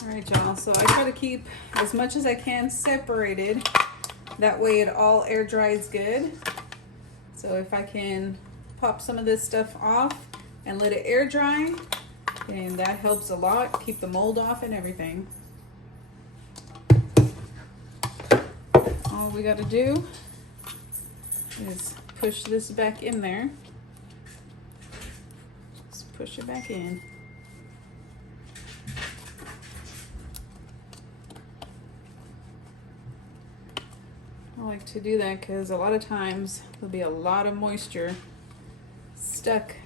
All right, y'all, so I try to keep as much as I can separated. That way it all air dries good. So if I can pop some of this stuff off and let it air dry, and that helps a lot, keep the mold off and everything. All we got to do is push this back in there. Just push it back in. I like to do that because a lot of times there'll be a lot of moisture stuck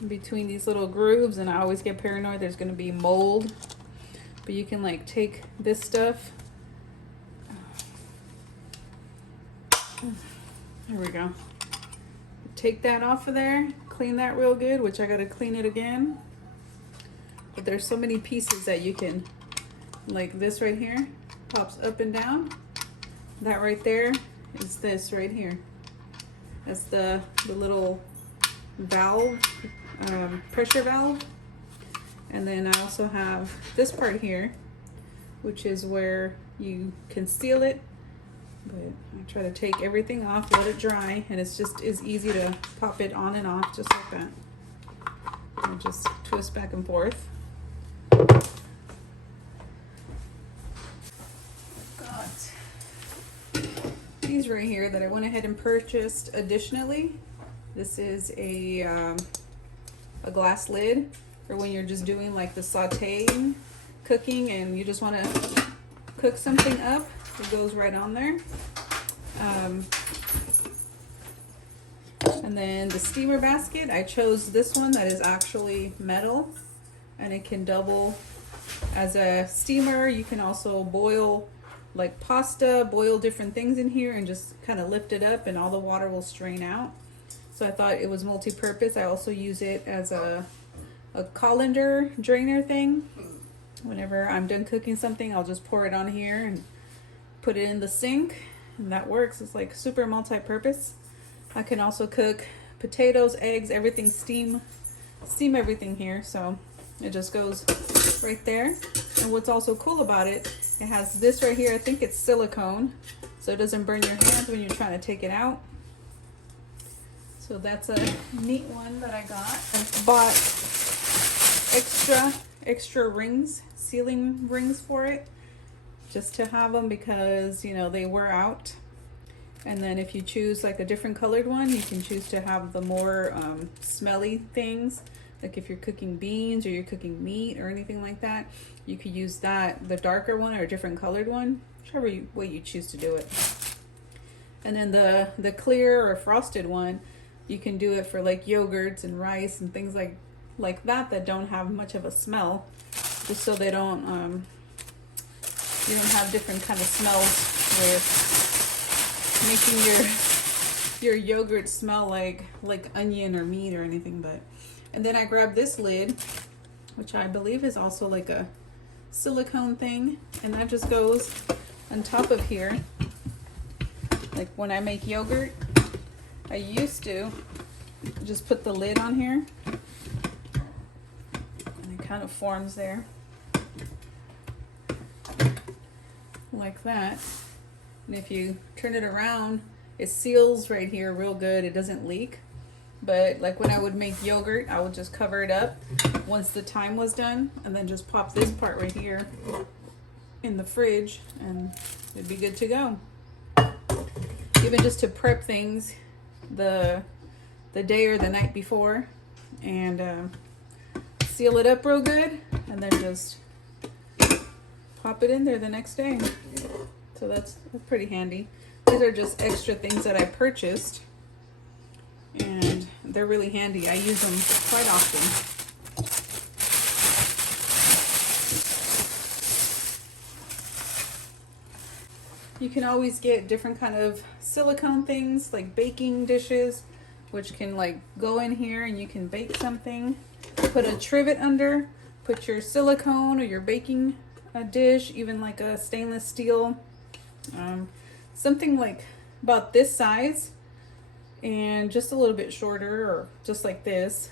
in between these little grooves, and I always get paranoid there's going to be mold. But you can like take this stuff. There we go. Take that off of there, clean that real good, which I got to clean it again. But there's so many pieces that you can, like this right here, pops up and down. That right there is this right here. That's the little valve, pressure valve. And then I also have this part here, which is where you can seal it. But I try to take everything off, let it dry, and it's just as easy to pop it on and off just like that. And just twist back and forth. These right here that I went ahead and purchased additionally. This is a glass lid for when you're just doing like the sauteing cooking and you just want to cook something up. It goes right on there. And then the steamer basket, I chose this one that is actually metal and it can double as a steamer. You can also boil like pasta, boil different things in here and just kind of lift it up and all the water will strain out. So I thought it was multi-purpose. I also use it as a colander drainer thing. Whenever I'm done cooking something, I'll just pour it on here and put it in the sink, and that works. It's like super multi-purpose. I can also cook potatoes, eggs, everything, steam everything here. So it just goes right there. And what's also cool about it, it has this right here. I think it's silicone, so it doesn't burn your hands when you're trying to take it out. So that's a neat one that I got. I bought extra rings, sealing rings for it, just to have them because, you know, they wear out. And then if you choose like a different colored one, you can choose to have the more smelly things. Like if you're cooking beans or you're cooking meat or anything like that, you could use that, the darker one or a different colored one, whichever way you choose to do it. And then the clear or frosted one, you can do it for like yogurts and rice and things like that don't have much of a smell, just so they don't you don't have different kind of smells with making your yogurt smell like onion or meat or anything. But and then I grabbed this lid, which I believe is also like a silicone thing, and that just goes on top of here. Like when I make yogurt, I used to just put the lid on here and it kind of forms there like that. And if you turn it around, it seals right here real good. It doesn't leak. But like when I would make yogurt, I would just cover it up once the time was done and then just pop this part right here in the fridge and it'd be good to go. Even just to prep things the day or the night before and seal it up real good and then just pop it in there the next day. So that's pretty handy. These are just extra things that I purchased and they're really handy. I use them quite often. You can always get different kind of silicone things like baking dishes, which can like go in here and you can bake something. Put a trivet under, put your silicone or your baking dish, even like a stainless steel, something like about this size and just a little bit shorter or just like this,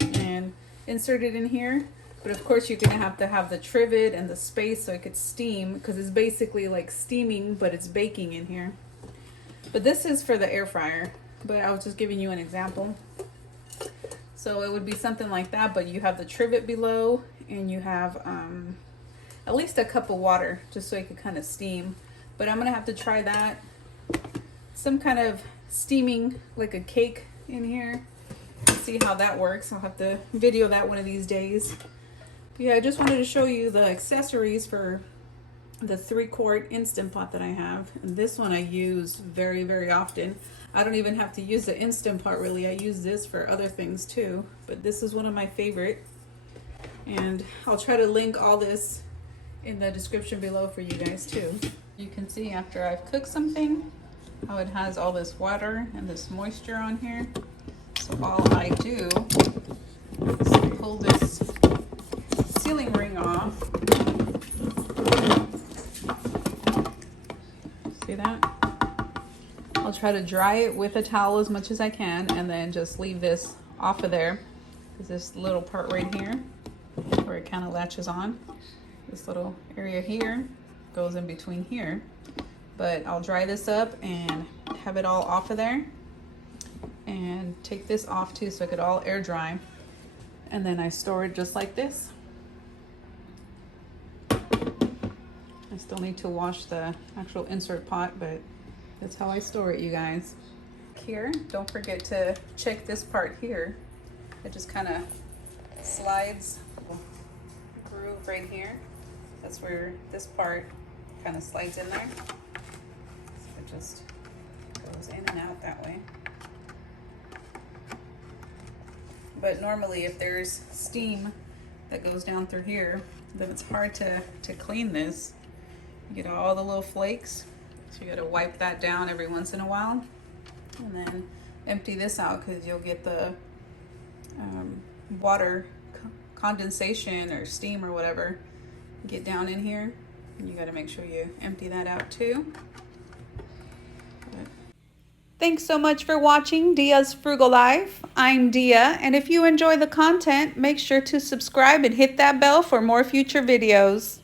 and insert it in here. But of course you're gonna have to have the trivet and the space so it could steam, because it's basically like steaming, but it's baking in here. But this is for the air fryer, but I was just giving you an example. So it would be something like that, but you have the trivet below, and you have at least a cup of water just so it could kind of steam. But I'm gonna have to try that. Some kind of steaming like a cake in here. See how that works. I'll have to video that one of these days. Yeah, I just wanted to show you the accessories for the 3-quart Instant Pot that I have. And this one I use very, very often. I don't even have to use the Instant Pot really. I use this for other things too. But this is one of my favorite. And I'll try to link all this in the description below for you guys too. You can see after I've cooked something, how it has all this water and this moisture on here. So all I do is pull this sealing ring off. See that? I'll try to dry it with a towel as much as I can, and then just leave this off of there. There's this little part right here where it kind of latches on. This little area here goes in between here. But I'll dry this up and have it all off of there, and take this off too so it could all air dry. And then I store it just like this. I still need to wash the actual insert pot, but that's how I store it, you guys. Here, don't forget to check this part here. It just kind of slides, groove right here. That's where this part kind of slides in there. So it just goes in and out that way. But normally if there's steam that goes down through here, then it's hard to clean this. You get all the little flakes, so you gotta wipe that down every once in a while, and then empty this out, because you'll get the water condensation or steam or whatever get down in here, and you got to make sure you empty that out too. Thanks so much for watching Dia's Frugal Life. I'm Dia, and if you enjoy the content, make sure to subscribe and hit that bell for more future videos.